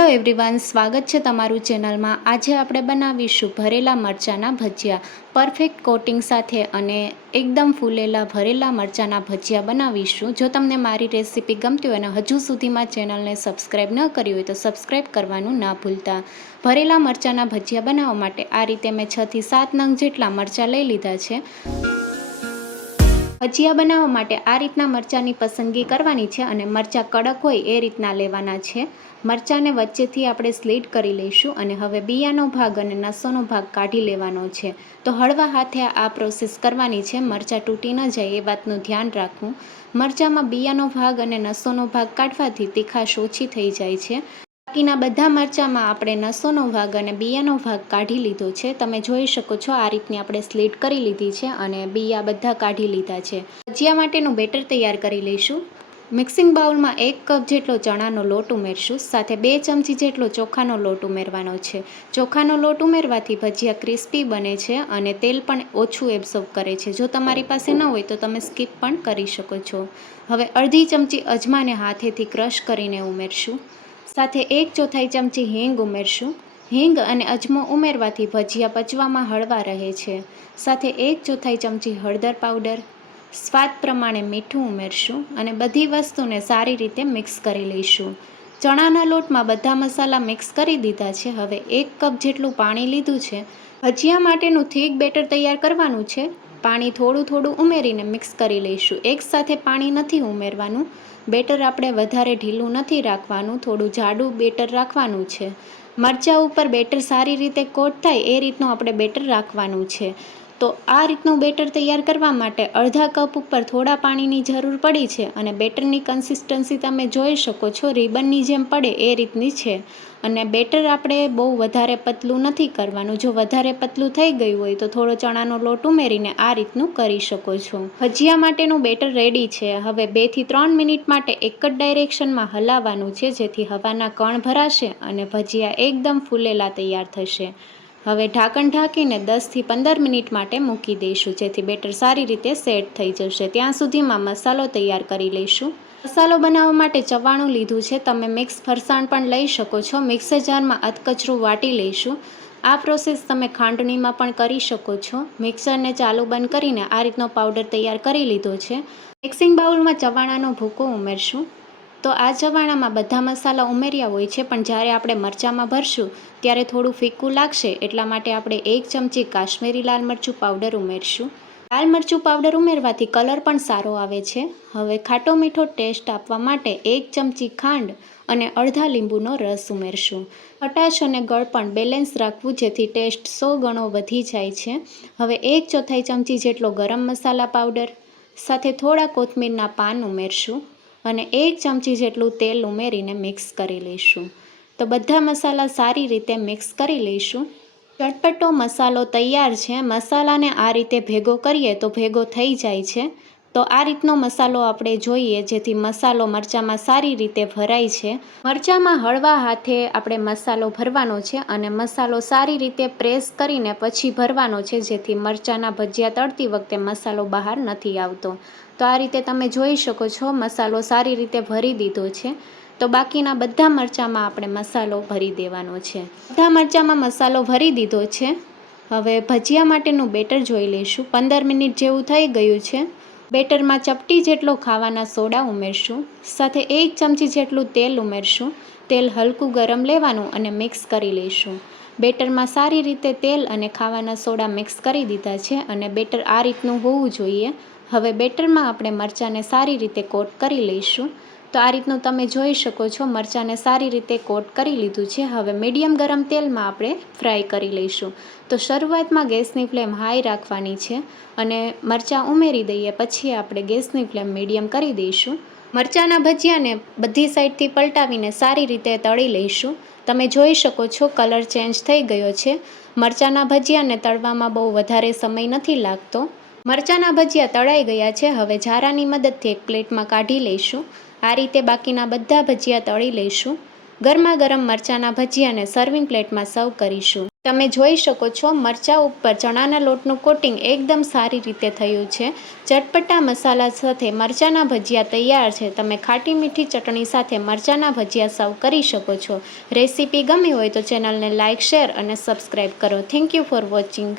Hello everyone, સ્વાગત છે તમારું ચેનલમાં। આજે આપણે બનાવીશું ભરેલા મરચાંના ભજીયા। પરફેક્ટ કોટિંગ સાથે અને એકદમ ફૂલેલા ભરેલા મરચાંના ભજીયા બનાવીશું। જો તમને મારી રેસીપી ગમતી હોય અને હજુ સુધીમાં ચેનલને સબસ્ક્રાઈબ ન કરી હોય તો સબસ્ક્રાઈબ કરવાનું ના ભૂલતા। ભરેલા મરચાંના ભજીયા બનાવવા માટે આ રીતે મેં 6 થી 7 નંગ જેટલા મરચાં લઈ લીધા છે। ભજીયા બનાવવા માટે આ રીતના મરચાંની પસંદગી કરવાની છે અને મરચાં કડક હોય એ રીતના લેવાના છે। મરચાંને વચ્ચેથી આપણે સ્લીટ કરી લઈશું અને હવે બિયાનો ભાગ અને નસોનો ભાગ કાઢી લેવાનો છે। તો હળવા હાથે આ પ્રોસેસ કરવાની છે, મરચાં તૂટી ન જાય એ વાતનું ધ્યાન રાખવું। મરચાંમાં બિયાનો ભાગ અને નસોનો ભાગ કાઢવાથી તીખાશ ઓછી થઈ જાય છે। બાકીના બધા મરચાંમાં આપણે નસોનો ભાગ અને બિયાનો ભાગ કાઢી લીધો છે। તમે જોઈ શકો છો આ રીતની આપણે સ્લીટ કરી લીધી છે અને બિયા બધા કાઢી લીધા છે। ભજીયા માટેનું બેટર તૈયાર કરી લઈશું। મિક્સિંગ બાઉલમાં 1 કપ જેટલો ચણાનો લોટ ઉમેરશું, સાથે 2 ચમચી જેટલો ચોખાનો લોટ ઉમેરવાનો છે। ચોખાનો લોટ ઉમેરવાથી ભજીયા ક્રિસ્પી બને છે અને તેલ પણ ઓછું એબ્સોર્બ કરે છે। જો તમારી પાસે ન હોય તો તમે સ્કીપ પણ કરી શકો છો। હવે અડધી ચમચી અજમાને હાથેથી ક્રશ કરીને ઉમેરશું, સાથે 1/4 ચમચી હિંગ ઉમેરશું। હિંગ અને અજમો ઉમેરવાથી ભજીયા પચવામાં હળવા રહે છે। સાથે 1/4 ચમચી હળદર પાવડર, સ્વાદ પ્રમાણે મીઠું ઉમેરશું અને બધી વસ્તુને સારી રીતે મિક્સ કરી લઈશું। ચણાના લોટમાં બધા મસાલા મિક્સ કરી દીધા છે। હવે 1 કપ જેટલું પાણી લીધું છે। ભજીયા માટેનું થીક બેટર તૈયાર કરવાનું છે। પાણી થોડું થોડું ઉમેરીને મિક્સ કરી લઈશું। એકસાથે પાણી નથી ઉમેરવાનું। બેટર આપણે વધારે ઢીલું નથી રાખવાનું, થોડું જાડું બેટર રાખવાનું છે। મરચાં ઉપર બેટર સારી રીતે કોટ થાય એ રીતનું આપણે બેટર રાખવાનું છે। તો આ રીતનું બેટર તૈયાર કરવા માટે અડધા કપ ઉપર થોડા પાણીની જરૂર પડી છે અને બેટરની કન્સિસ્ટન્સી તમે જોઈ શકો છો, રિબનની જેમ પડે એ રીતની છે। અને બેટર આપણે બહુ વધારે પતલું નથી કરવાનું। જો વધારે પતલું થઈ ગયું હોય તો થોડો ચણાનો લોટ ઉમેરીને આ રીતનું કરી શકો છો। ભજીયા માટેનું બેટર રેડી છે। હવે 2 થી 3 મિનિટ માટે એક જ ડાયરેક્શનમાં હલાવવાનું છે, જેથી હવાના કણ ભરાશે અને ભજીયા એકદમ ફૂલેલા તૈયાર થશે। હવે ઢાંકણ ઢાંકીને 10 થી 15 મિનિટ માટે મૂકી દઈશું, જેથી બેટર સારી રીતે સેટ થઈ જશે। ત્યાં સુધીમાં મસાલો તૈયાર કરી લઈશું। મસાલો બનાવવા માટે ચવાણું લીધું છે, તમે મિક્સ ફરસાણ પણ લઈ શકો છો। મિક્સર જારમાં અધકચરું વાટી લઈશું। આ પ્રોસેસ તમે ખાંડણીમાં પણ કરી શકો છો। મિક્સરને ચાલુ બંધ કરીને આ રીતનો પાવડર તૈયાર કરી લીધો છે। મિક્સિંગ બાઉલમાં ચવાણાનો ભૂકો ઉમેરશું। તો આ ચવાણામાં બધા મસાલા ઉમેર્યા હોય છે, પણ જ્યારે આપણે મરચાંમાં ભરશું ત્યારે થોડું ફીકું લાગશે, એટલા માટે આપણે 1 ચમચી કાશ્મીરી લાલ મરચું પાવડર ઉમેરશું। લાલ મરચું પાવડર ઉમેરવાથી કલર પણ સારો આવે છે। હવે ખાટો મીઠો ટેસ્ટ આપવા માટે 1 ચમચી ખાંડ અને અડધા લીંબુનો રસ ઉમેરશું। ખટાશ અને ગળપણ બેલેન્સ રાખવું, જેથી ટેસ્ટ 100 ગણો વધી જાય છે। હવે 1/4 ચમચી જેટલો ગરમ મસાલા પાવડર, સાથે થોડા કોથમીરના પાન ઉમેરશું અને 1 ચમચી જેટલું તેલ ઉમેરીને મિક્સ કરી લઈશું। તો બધા મસાલા સારી રીતે મિક્સ કરી લઈશું। ચટપટો મસાલો તૈયાર છે। મસાલાને આ રીતે ભેગો કરીએ તો ભેગો થઈ જાય છે। તો આ રીતનો મસાલો આપણે જોઈએ, જેથી મસાલો મરચાંમાં સારી રીતે ભરાય છે। મરચાંમાં હળવા હાથે આપણે મસાલો ભરવાનો છે અને મસાલો સારી રીતે પ્રેસ કરીને પછી ભરવાનો છે, જેથી મરચાંના ભજીયા તળતી વખતે મસાલો બહાર નથી આવતો। તો આ રીતે તમે જોઈ શકો છો, મસાલો સારી રીતે ભરી દીધો છે। તો બાકીના બધા મરચાંમાં આપણે મસાલો ભરી દેવાનો છે। બધા મરચાંમાં મસાલો ભરી દીધો છે। હવે ભજીયા માટેનું બેટર જોઈ લઈશું। 15 મિનિટ જેવું થઈ ગયું છે। બેટરમાં ચપટી જેટલો ખાવાના સોડા ઉમેરશું, સાથે 1 ચમચી જેટલું તેલ ઉમેરશું। તેલ હલકું ગરમ લેવાનું અને મિક્સ કરી લઈશું। બેટરમાં સારી રીતે તેલ અને ખાવાના સોડા મિક્સ કરી દીધા છે અને બેટર આ રીતનું હોવું જોઈએ। હવે બેટરમાં આપણે મરચાંને સારી રીતે કોટ કરી લઈશું। તો આ રીતનું તમે જોઈ શકો છો, મરચાંને સારી રીતે કોટ કરી લીધું છે। હવે મીડિયમ ગરમ તેલમાં આપણે ફ્રાય કરી લઈશું। તો શરૂઆતમાં ગેસની ફ્લેમ હાઈ રાખવાની છે અને મરચાં ઉમેરી દઈએ પછી આપણે ગેસની ફ્લેમ મીડિયમ કરી દઈશું। મરચાંના ભજીયાને બધી સાઈડથી પલટાવીને સારી રીતે તળી લઈશું। તમે જોઈ શકો છો કલર ચેન્જ થઈ ગયો છે। મરચાંના ભજીયાને તળવામાં બહુ વધારે સમય નથી લાગતો। મરચાંના ભજીયા તળાઈ ગયા છે। હવે ઝારાની મદદથી એક પ્લેટમાં કાઢી લઈશું। આ રીતે બાકીના બધા ભજીયા તળી લઈશું। ગરમા ગરમ મરચાંના ભજીયાને સર્વિંગ પ્લેટમાં સર્વ કરીશું. તમે જોઈ શકો છો મરચાં ઉપર ચણાના લોટનું કોટિંગ એકદમ સારી રીતે થયું છે. ચટપટા મસાલા સાથે મરચાંના ભજીયા તૈયાર છે. તમે ખાટી મીઠી ચટણી સાથે મરચાંના ભજીયા સર્વ કરી શકો છો. રેસીપી ગમી હોય તો ચેનલને લાઇક, શેર અને સબસ્ક્રાઈબ કરો. Thank you for watching.